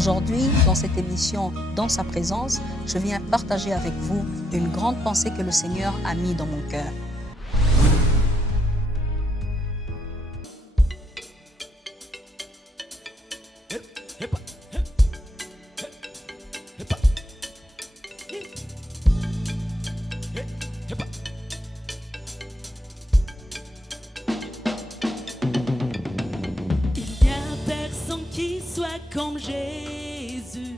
Aujourd'hui, dans cette émission Dans sa présence, je viens partager avec vous une grande pensée que le Seigneur a mise dans mon cœur. Comme Jésus,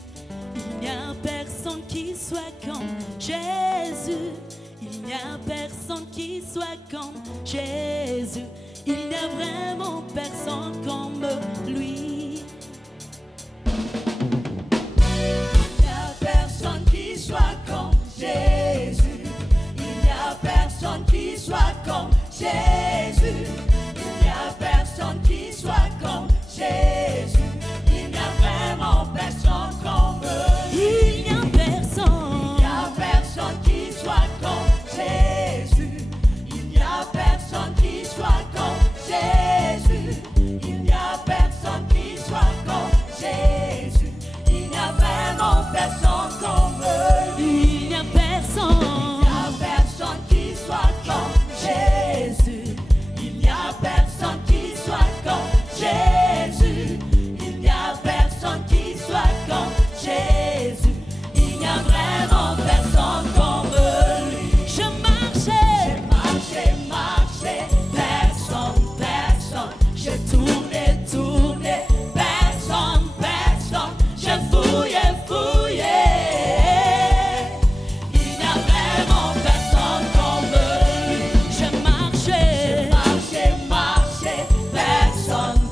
il n'y a personne qui soit comme Jésus, il n'y a personne qui soit comme Jésus, il n'y a vraiment personne comme lui. Il n'y a personne qui soit comme Jésus, il n'y a personne qui soit comme Jésus, il n'y a personne qui soit comme Jésus. Vraiment personne comme lui. Il n'y a personne qui soit comme Jésus. Il n'y a personne qui soit comme Jésus. Il n'y a personne qui soit comme Jésus. Il n'y a vraiment personne comme lui. Il n'y a personne qui soit comme Jésus. Il n'y a personne qui soit comme Jésus. Personne qui soit comme Jésus, il n'y a vraiment personne comme lui. Je marchais, personne, je tournais, personne, je fouillais, il n'y a vraiment personne comme lui. Je marchais,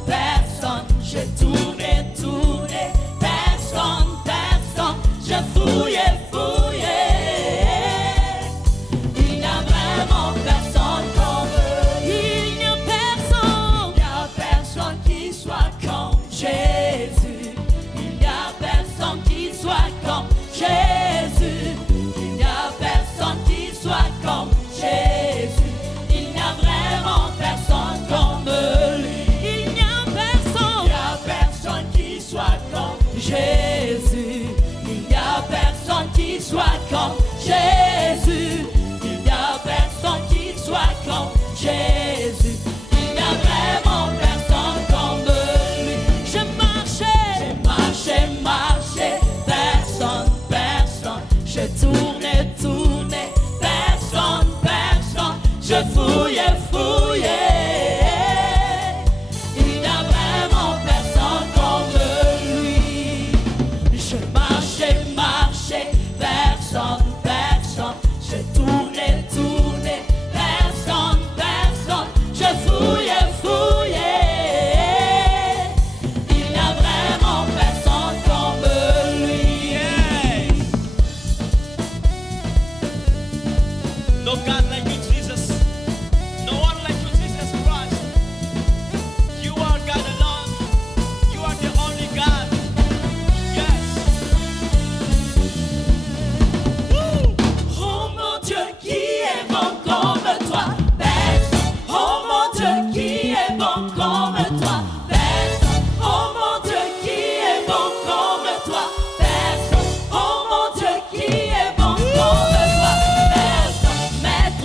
personne, je tournais, personne, je fouillais, il n'y a vraiment personne comme lui. Il n'y a personne qui soit comme Jésus. Il n'y a personne qui soit comme Jésus. Il n'y a personne qui soit comme Jésus. Il n'y a vraiment personne comme lui. Il n'y a personne qui soit comme Jésus. Il n'y a personne qui soit comme Jésus. Il n'y a personne qui soit comme Jésus. Il n'y a vraiment personne comme lui. Je marchais, personne, je tournais, personne, je fouillais, il n'y a vraiment personne comme lui. Je marchais, personne, je tournais, personne, je fouillais, il n'y a vraiment personne comme lui. No God like you, Jesus. No one like you, Jesus Christ. You are God alone. You are the only God. Yes. Woo! Oh mon Dieu, qui est bon comme toi, personne. Oh mon Dieu, qui est bon comme toi, personne. Oh mon Dieu, qui est bon comme toi, personne. Oh mon Dieu, qui est bon comme toi, personne.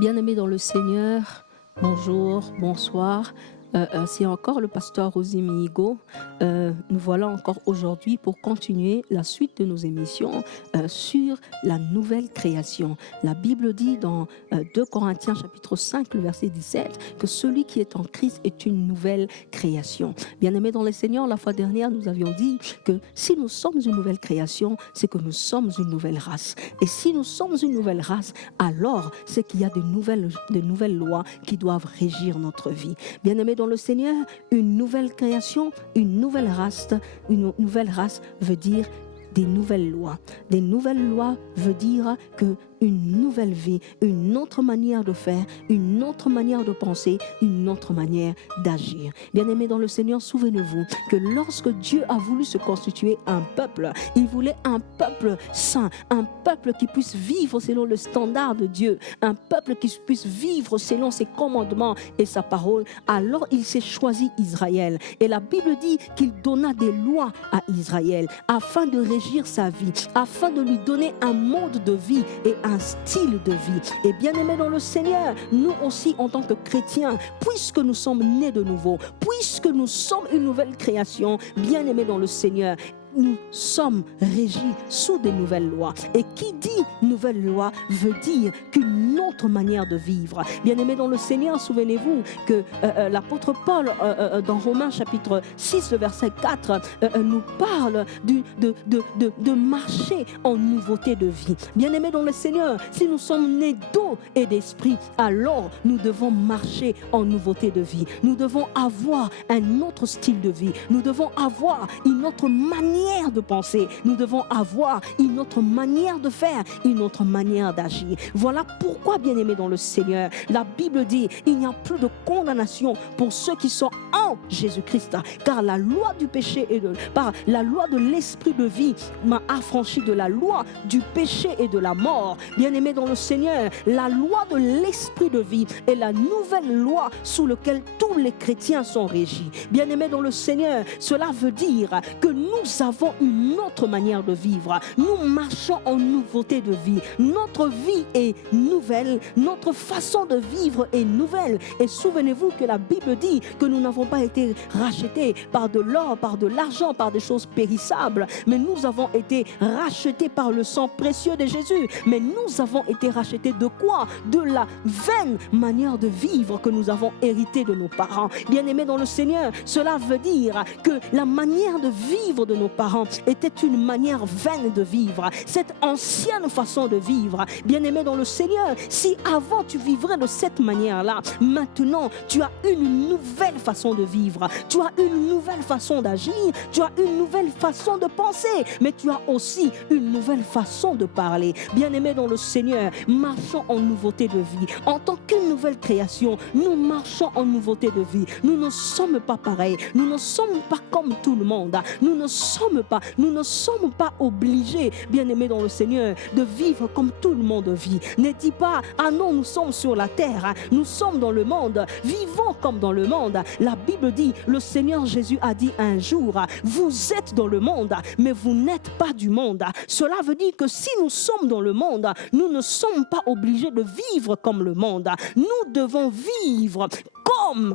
Bien-aimés dans le Seigneur, bonjour, bonsoir. C'est encore le pasteur Rosie Mihigo. Nous voilà encore aujourd'hui pour continuer la suite de nos émissions sur la nouvelle création. La Bible dit dans 2 Corinthiens chapitre 5, le verset 17, que celui qui est en Christ est une nouvelle création. Bien-aimés dans le Seigneur, la fois dernière, nous avions dit que si nous sommes une nouvelle création, c'est que nous sommes une nouvelle race. Et si nous sommes une nouvelle race, alors c'est qu'il y a de nouvelles lois qui doivent régir notre vie. Bien-aimés dans le Seigneur, une nouvelle création, une nouvelle race veut dire des nouvelles lois. Des nouvelles lois veut dire que une nouvelle vie, une autre manière de faire, une autre manière de penser, une autre manière d'agir. Bien-aimés dans le Seigneur, souvenez-vous que lorsque Dieu a voulu se constituer un peuple, il voulait un peuple saint, un peuple qui puisse vivre selon le standard de Dieu, un peuple qui puisse vivre selon ses commandements et sa parole. Alors il s'est choisi Israël. Et la Bible dit qu'il donna des lois à Israël afin de régir sa vie, afin de lui donner un mode de vie et un style de vie. Et bien aimés dans le Seigneur, nous aussi en tant que chrétiens, puisque nous sommes nés de nouveau, puisque nous sommes une nouvelle création, bien aimés dans le Seigneur, nous sommes régis sous des nouvelles lois. Et qui dit nouvelle loi veut dire qu'une autre manière de vivre. Bien-aimés dans le Seigneur, souvenez-vous que l'apôtre Paul, dans Romains chapitre 6, le verset 4, nous parle de marcher en nouveauté de vie. Bien-aimés dans le Seigneur, si nous sommes nés d'eau et d'esprit, alors nous devons marcher en nouveauté de vie. Nous devons avoir un autre style de vie. Nous devons avoir une autre manière de penser, nous devons avoir une autre manière de faire, une autre manière d'agir. Voilà pourquoi, bien-aimés dans le Seigneur, la Bible dit il n'y a plus de condamnation pour ceux qui sont en Jésus-Christ, car la loi du péché et par la loi de l'esprit de vie m'a affranchi de la loi du péché et de la mort. Bien-aimés dans le Seigneur, la loi de l'esprit de vie est la nouvelle loi sous laquelle tous les chrétiens sont régis. Bien-aimés dans le Seigneur, cela veut dire que nous avons une autre manière de vivre. Nous marchons en nouveauté de vie. Notre vie est nouvelle. Notre façon de vivre est nouvelle. Et souvenez-vous que la Bible dit que nous n'avons pas été rachetés par de l'or, par de l'argent, par des choses périssables. Mais nous avons été rachetés par le sang précieux de Jésus. Mais nous avons été rachetés de quoi? De la vaine manière de vivre que nous avons hérité de nos parents. Bien-aimés dans le Seigneur, cela veut dire que la manière de vivre de nos parents était une manière vaine de vivre. Cette ancienne façon de vivre, bien-aimé dans le Seigneur, si avant tu vivrais de cette manière-là, maintenant tu as une nouvelle façon de vivre, tu as une nouvelle façon d'agir, tu as une nouvelle façon de penser, mais tu as aussi une nouvelle façon de parler. Bien-aimé dans le Seigneur, marchons en nouveauté de vie. En tant qu'une nouvelle création, nous marchons en nouveauté de vie. Nous ne sommes pas pareils, nous ne sommes pas comme tout le monde, nous ne sommes pas obligés, bien-aimés dans le Seigneur, de vivre comme tout le monde vit. Ne dis pas, ah non, nous sommes sur la terre, nous sommes dans le monde, vivons comme dans le monde. La Bible dit, le Seigneur Jésus a dit un jour, vous êtes dans le monde, mais vous n'êtes pas du monde. Cela veut dire que si nous sommes dans le monde, nous ne sommes pas obligés de vivre comme le monde. Nous devons vivre comme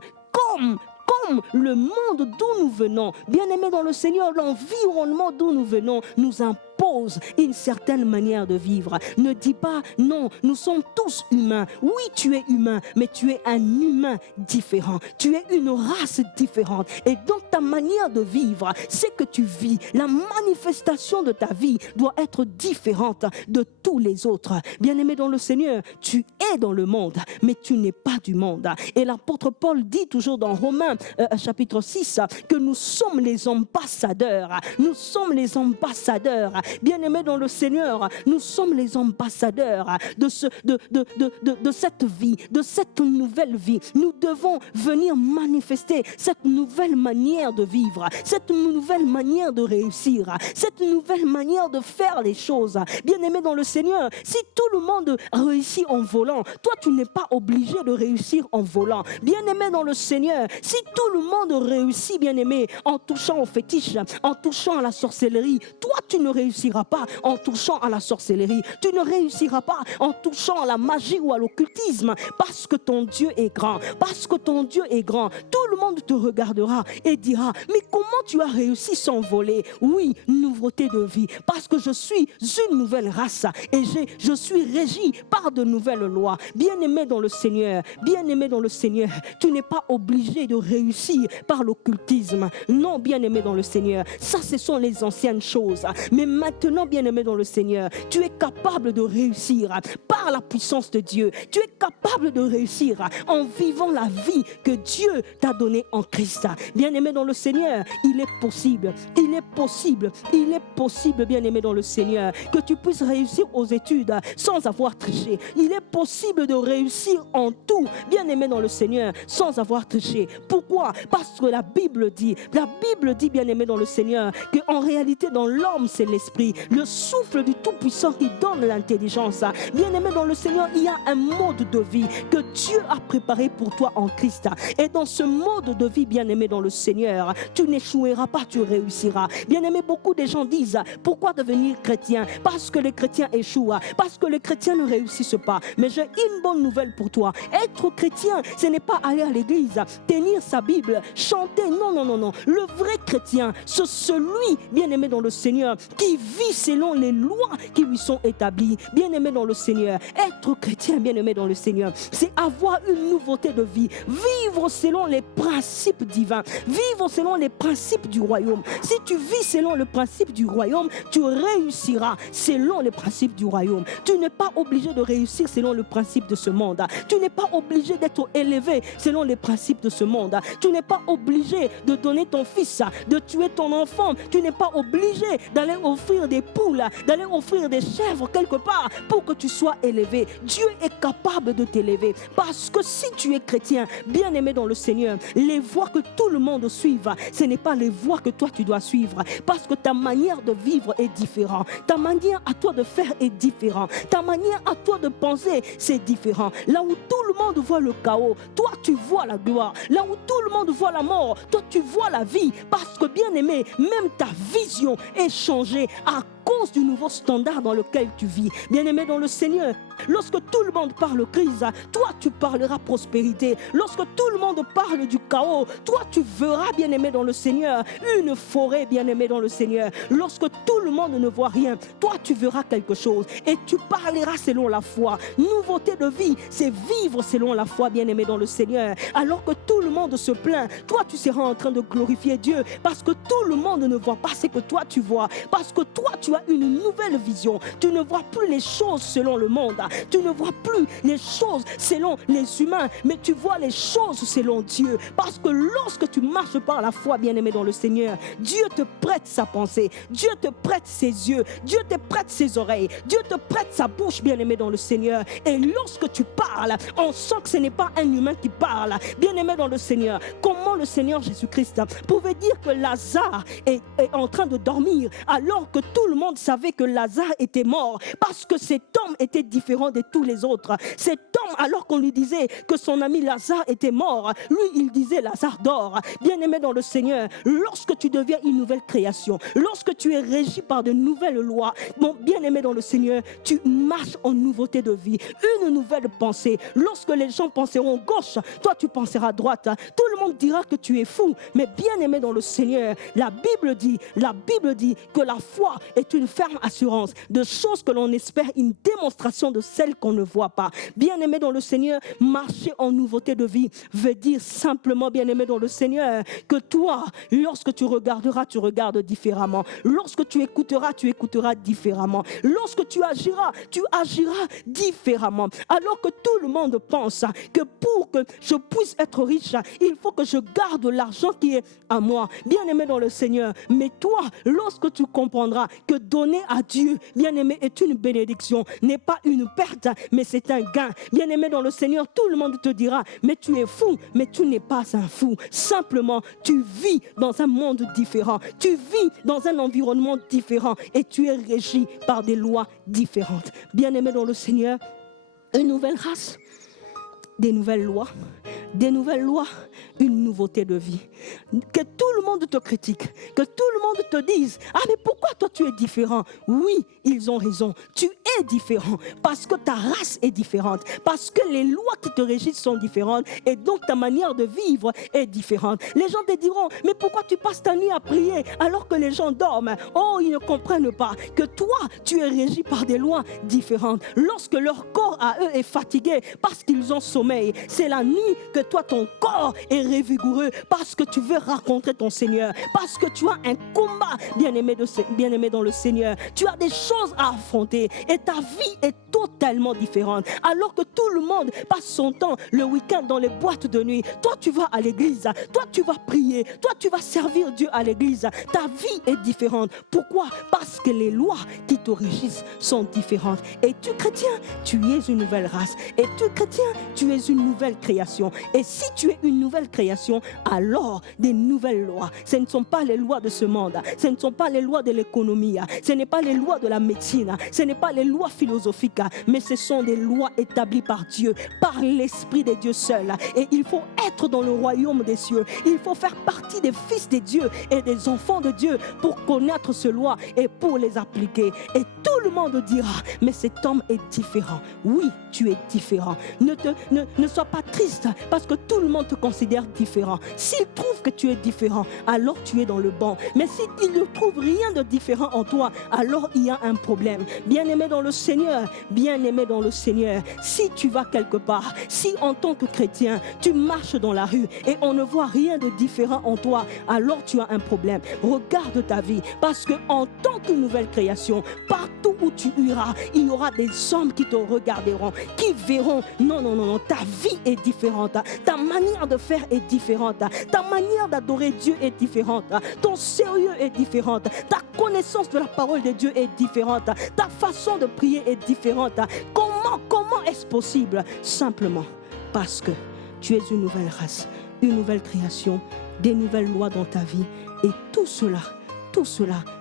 le monde d'où nous venons. Bien-aimés dans le Seigneur, l'environnement d'où nous venons nous impose une certaine manière de vivre. Ne dis pas, non, nous sommes tous humains. Oui, tu es humain, mais tu es un humain différent. Tu es une race différente. Et dans ta manière de vivre, c'est que tu vis. La manifestation de ta vie doit être différente de tous les autres. Bien-aimé dans le Seigneur, tu es dans le monde, mais tu n'es pas du monde. Et l'apôtre Paul dit toujours dans Romains chapitre 6 que nous sommes les ambassadeurs. Nous sommes les ambassadeurs. Bien-aimés dans le Seigneur, nous sommes les ambassadeurs de cette vie, de cette nouvelle vie. Nous devons venir manifester cette nouvelle manière de vivre, cette nouvelle manière de réussir, cette nouvelle manière de faire les choses. Bien-aimés dans le Seigneur, si tout le monde réussit en volant, toi tu n'es pas obligé de réussir en volant. Bien-aimés dans le Seigneur, si tout le monde réussit, bien-aimé, en touchant au fétiche, en touchant à la sorcellerie, toi tu ne réussis réussiras pas en touchant à la sorcellerie. Tu ne réussiras pas en touchant à la magie ou à l'occultisme parce que ton Dieu est grand. Parce que ton Dieu est grand. Tout le monde te regardera et dira, mais comment tu as réussi sans voler? Oui, nouveauté de vie. Parce que je suis une nouvelle race et je suis régi par de nouvelles lois. Bien-aimé dans le Seigneur, bien-aimé dans le Seigneur, tu n'es pas obligé de réussir par l'occultisme. Non, bien-aimé dans le Seigneur, ça ce sont les anciennes choses. Mais maintenant, bien-aimé dans le Seigneur, tu es capable de réussir par la puissance de Dieu. Tu es capable de réussir en vivant la vie que Dieu t'a donnée en Christ. Bien-aimé dans le Seigneur, il est possible, bien-aimé dans le Seigneur, que tu puisses réussir aux études sans avoir triché. Il est possible de réussir en tout, bien-aimé dans le Seigneur, sans avoir triché. Pourquoi? Parce que la Bible dit, bien-aimé dans le Seigneur, qu'en réalité dans l'homme c'est l'esprit, le souffle du Tout-Puissant qui donne l'intelligence. Bien-aimé dans le Seigneur, il y a un mode de vie que Dieu a préparé pour toi en Christ. Et dans ce mode de vie, bien-aimé dans le Seigneur, tu n'échoueras pas, tu réussiras. Bien-aimé, beaucoup de gens disent, pourquoi devenir chrétien? Parce que les chrétiens échouent, parce que les chrétiens ne réussissent pas. Mais j'ai une bonne nouvelle pour toi. Être chrétien, ce n'est pas aller à l'église, tenir sa Bible, chanter. Non. Le vrai chrétien, c'est celui, bien-aimé dans le Seigneur, qui vit selon les lois qui lui sont établies. Bien-aimé dans le Seigneur, être chrétien, bien-aimé dans le Seigneur, c'est avoir une nouveauté de vie. Vivre selon les principes divins. Vivre selon les principes du royaume. Si tu vis selon le principe du royaume, tu réussiras selon les principes du royaume. Tu n'es pas obligé de réussir selon le principe de ce monde. Tu n'es pas obligé d'être élevé selon les principes de ce monde. Tu n'es pas obligé de donner ton fils, de tuer ton enfant. Tu n'es pas obligé d'aller offrir des poules, d'aller offrir des chèvres quelque part pour que tu sois élevé. Dieu est capable de t'élever. Parce que si tu es chrétien, bien-aimé dans le Seigneur, les voies que tout le monde suive, ce n'est pas les voies que toi tu dois suivre. Parce que ta manière de vivre est différente. Ta manière à toi de faire est différente. Ta manière à toi de penser, c'est différent. Là où tout le monde voit le chaos, toi tu vois la gloire. Là où tout le monde voit la mort, toi tu vois la vie. Parce que bien-aimé, même ta vision est changée à cause du nouveau standard dans lequel tu vis. Bien-aimé dans le Seigneur, lorsque tout le monde parle crise, toi tu parleras prospérité. Lorsque tout le monde parle du chaos, toi tu verras, bien-aimé dans le Seigneur, une forêt, bien-aimé dans le Seigneur. Lorsque tout le monde ne voit rien, toi tu verras quelque chose et tu parleras selon la foi. Nouveauté de vie, c'est vivre selon la foi, bien-aimé dans le Seigneur. Alors que tout le monde se plaint, toi tu seras en train de glorifier Dieu parce que tout le monde ne voit pas ce que toi tu vois. Parce que toi tu as une nouvelle vision. Tu ne vois plus les choses selon le monde. Tu ne vois plus les choses selon les humains, mais tu vois les choses selon Dieu. Parce que lorsque tu marches par la foi, bien-aimé dans le Seigneur, Dieu te prête sa pensée. Dieu te prête ses yeux. Dieu te prête ses oreilles. Dieu te prête sa bouche, bien-aimé dans le Seigneur. Et lorsque tu parles, on sent que ce n'est pas un humain qui parle. Bien-aimé dans le Seigneur, comment le Seigneur Jésus-Christ pouvait dire que Lazare est en train de dormir alors que tout le monde savait que Lazare était mort parce que cet homme était différent de tous les autres. Cet homme, alors qu'on lui disait que son ami Lazare était mort, lui il disait Lazare dort. Bien-aimé dans le Seigneur, lorsque tu deviens une nouvelle création, lorsque tu es régi par de nouvelles lois, mon bien-aimé dans le Seigneur, tu marches en nouveauté de vie, une nouvelle pensée. Lorsque les gens penseront gauche, toi tu penseras droite. Tout le monde dira que tu es fou, mais bien-aimé dans le Seigneur, la Bible dit que la foi est une ferme assurance de choses que l'on espère, une démonstration de celles qu'on ne voit pas. Bien-aimé dans le Seigneur, marcher en nouveauté de vie veut dire simplement, bien-aimé dans le Seigneur, que toi, lorsque tu regarderas, tu regardes différemment. Lorsque tu écouteras, tu écouteras différemment. Lorsque tu agiras différemment. Alors que tout le monde pense que pour que je puisse être riche, il faut que je garde l'argent qui est à moi. Bien-aimé dans le Seigneur, mais toi, lorsque tu comprendras que donner à Dieu, bien-aimé, est une bénédiction, n'est pas une perte, mais c'est un gain. Bien-aimé dans le Seigneur, tout le monde te dira, mais tu es fou, mais tu n'es pas un fou. Simplement, tu vis dans un monde différent, tu vis dans un environnement différent et tu es régi par des lois différentes. Bien-aimé dans le Seigneur, une nouvelle race, des nouvelles lois, des nouvelles lois, une nouveauté de vie. Que tout le monde te critique, que tout le monde te dise « Ah, mais pourquoi toi tu es différent ?» Oui, ils ont raison, tu es différent parce que ta race est différente, parce que les lois qui te régissent sont différentes et donc ta manière de vivre est différente. Les gens te diront « Mais pourquoi tu passes ta nuit à prier alors que les gens dorment ?» Oh, ils ne comprennent pas que toi, tu es régi par des lois différentes. Lorsque leur corps à eux est fatigué parce qu'ils ont sommeil, c'est la nuit que toi, ton corps est revigoureux parce que tu veux rencontrer ton Seigneur, parce que tu as un combat, bien-aimé dans le Seigneur. Tu as des choses à affronter et ta vie est totalement différente. Alors que tout le monde passe son temps le week-end dans les boîtes de nuit, toi tu vas à l'église, toi tu vas prier, toi tu vas servir Dieu à l'église. Ta vie est différente. Pourquoi? Parce que les lois qui te régissent sont différentes. Et tu chrétien, tu es une nouvelle race. Et tu chrétien, tu es une nouvelle création. Et si tu es une nouvelle création, alors des nouvelles lois. Ce ne sont pas les lois de ce monde. Ce ne sont pas les lois de l'économie. Ce n'est pas les lois de la médecine. Ce n'est pas les lois philosophiques. Mais ce sont des lois établies par Dieu, par l'Esprit de Dieu seul. Et il faut être dans le royaume des cieux. Il faut faire partie des fils de Dieu et des enfants de Dieu pour connaître ces lois et pour les appliquer. Et tout le monde dira, mais cet homme est différent. Oui, tu es différent. Ne sois pas triste parce que tout le monde te considère différent. S'il trouve que tu es différent, alors tu es dans le bon. Mais s'il ne trouve rien de différent en toi, alors il y a un problème. Bien-aimé dans le Seigneur, bien-aimé dans le Seigneur, si tu vas quelque part, si en tant que chrétien, tu marches dans la rue et on ne voit rien de différent en toi, alors tu as un problème. Regarde ta vie, parce que en tant que nouvelle création, partout où tu iras, il y aura des hommes qui te regarderont, qui verront, non, ta vie est différente, ta manière de faire est différente, ta manière d'adorer Dieu est différente, ton sérieux est différent, ta connaissance de la parole de Dieu est différente, ta façon de prier est différente. Comment est-ce possible? Simplement parce que tu es une nouvelle race, une nouvelle création, des nouvelles lois dans ta vie. Et tout cela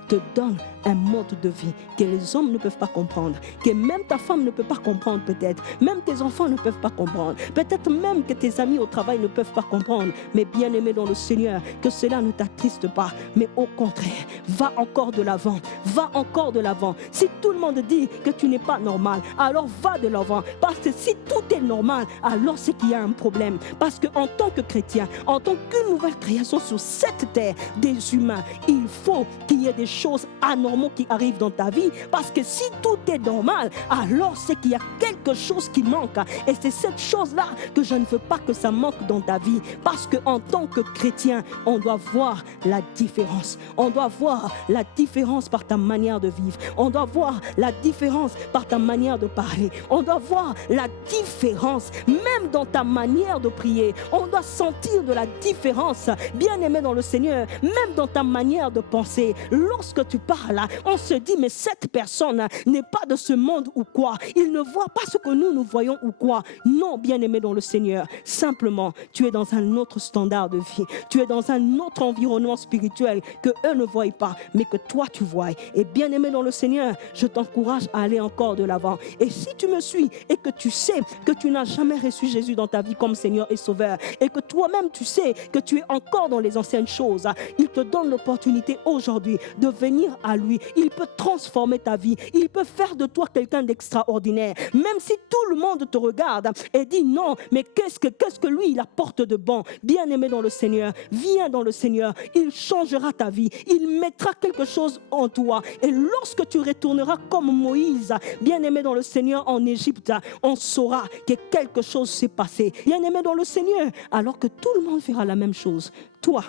te donne un mode de vie que les hommes ne peuvent pas comprendre, que même ta femme ne peut pas comprendre peut-être, même tes enfants ne peuvent pas comprendre, peut-être même que tes amis au travail ne peuvent pas comprendre. Mais bien aimé dans le Seigneur, que cela ne t'attriste pas, mais au contraire, va encore de l'avant, va encore de l'avant. Si tout le monde dit que tu n'es pas normal, alors va de l'avant, parce que si tout est normal, alors c'est qu'il y a un problème. Parce qu'en tant que chrétien, en tant qu'une nouvelle création sur cette terre des humains, il faut qu'il y ait des choses anormales qui arrivent dans ta vie, parce que si tout est normal, alors c'est qu'il y a quelque chose qui manque, et c'est cette chose-là que je ne veux pas que ça manque dans ta vie, parce qu'en tant que chrétien, on doit voir la différence. On doit voir la différence par ta manière de vivre, on doit voir la différence par ta manière de parler, on doit voir la différence même dans ta manière de prier, on doit sentir de la différence, bien aimé dans le Seigneur, même dans ta manière de penser. Lorsque tu parles, on se dit, mais cette personne n'est pas de ce monde ou quoi? Il ne voit pas ce que nous voyons ou quoi? Non, bien-aimé dans le Seigneur, simplement, tu es dans un autre standard de vie. Tu es dans un autre environnement spirituel que eux ne voient pas, mais que toi tu vois. Et bien-aimé dans le Seigneur, je t'encourage à aller encore de l'avant. Et si tu me suis et que tu sais que tu n'as jamais reçu Jésus dans ta vie comme Seigneur et Sauveur, et que toi-même tu sais que tu es encore dans les anciennes choses, il te donne l'opportunité aujourd'hui de venir à lui. Il peut transformer ta vie. Il peut faire de toi quelqu'un d'extraordinaire. Même si tout le monde te regarde et dit non, mais qu'est-ce que lui il apporte de bon? Bien-aimé dans le Seigneur, viens dans le Seigneur. Il changera ta vie. Il mettra quelque chose en toi. Et lorsque tu retourneras comme Moïse, bien-aimé dans le Seigneur en Égypte, on saura que quelque chose s'est passé. Bien-aimé dans le Seigneur, alors que tout le monde fera la même chose. Toi,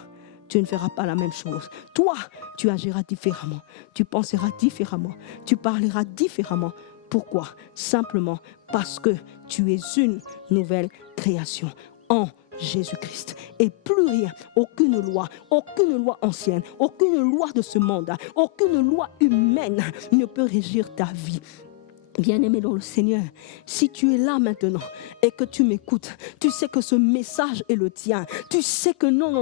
tu ne feras pas la même chose. Toi, tu agiras différemment. Tu penseras différemment. Tu parleras différemment. Pourquoi? Simplement parce que tu es une nouvelle création en Jésus-Christ. Et plus rien, aucune loi ancienne, aucune loi de ce monde, aucune loi humaine ne peut régir ta vie. Bien-aimé dans le Seigneur, si tu es là maintenant et que tu m'écoutes, tu sais que ce message est le tien. Tu sais que non,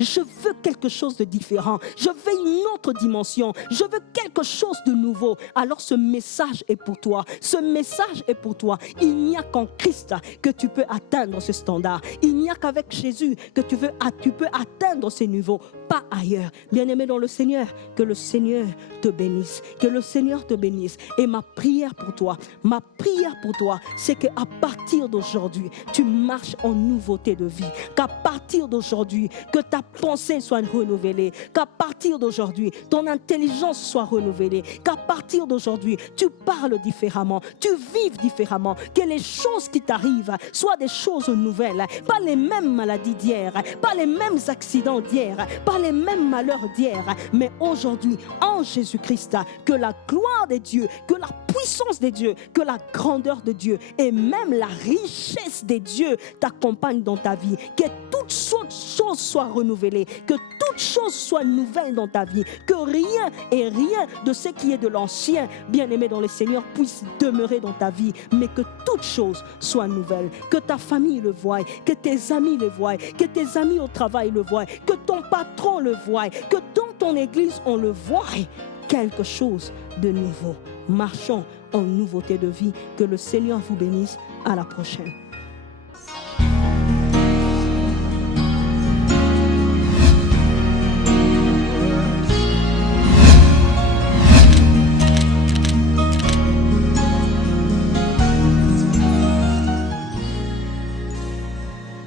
je veux quelque chose de différent. Je veux une autre dimension. Je veux quelque chose de nouveau. Alors ce message est pour toi. Ce message est pour toi. Il n'y a qu'en Christ que tu peux atteindre ce standard. Il n'y a qu'avec Jésus que tu peux atteindre ce niveau, pas ailleurs. Bien-aimé dans le Seigneur, que le Seigneur te bénisse. Que le Seigneur te bénisse. Et ma prière pour toi, c'est qu'à partir d'aujourd'hui, tu marches en nouveauté de vie. Qu'à partir d'aujourd'hui, que ta pensée soit renouvelée. Qu'à partir d'aujourd'hui, ton intelligence soit renouvelée. Qu'à partir d'aujourd'hui, tu parles différemment, tu vives différemment. Que les choses qui t'arrivent soient des choses nouvelles. Pas les mêmes maladies d'hier, pas les mêmes accidents d'hier, pas les mêmes malheurs d'hier. Mais aujourd'hui, en Jésus-Christ, que la gloire de Dieu, que la puissance de Dieu, que la grandeur de Dieu et même la richesse de Dieu t'accompagne dans ta vie. Que toutes choses soient renouvelées, que toutes choses soient nouvelles dans ta vie, que rien de ce qui est de l'ancien, bien-aimé dans le Seigneur, puisse demeurer dans ta vie, mais que toutes choses soient nouvelles. Que ta famille le voie, que tes amis le voient, que tes amis au travail le voient, que ton patron le voie, que dans ton église on le voie. Quelque chose de nouveau. Marchons en nouveauté de vie. Que le Seigneur vous bénisse. À la prochaine.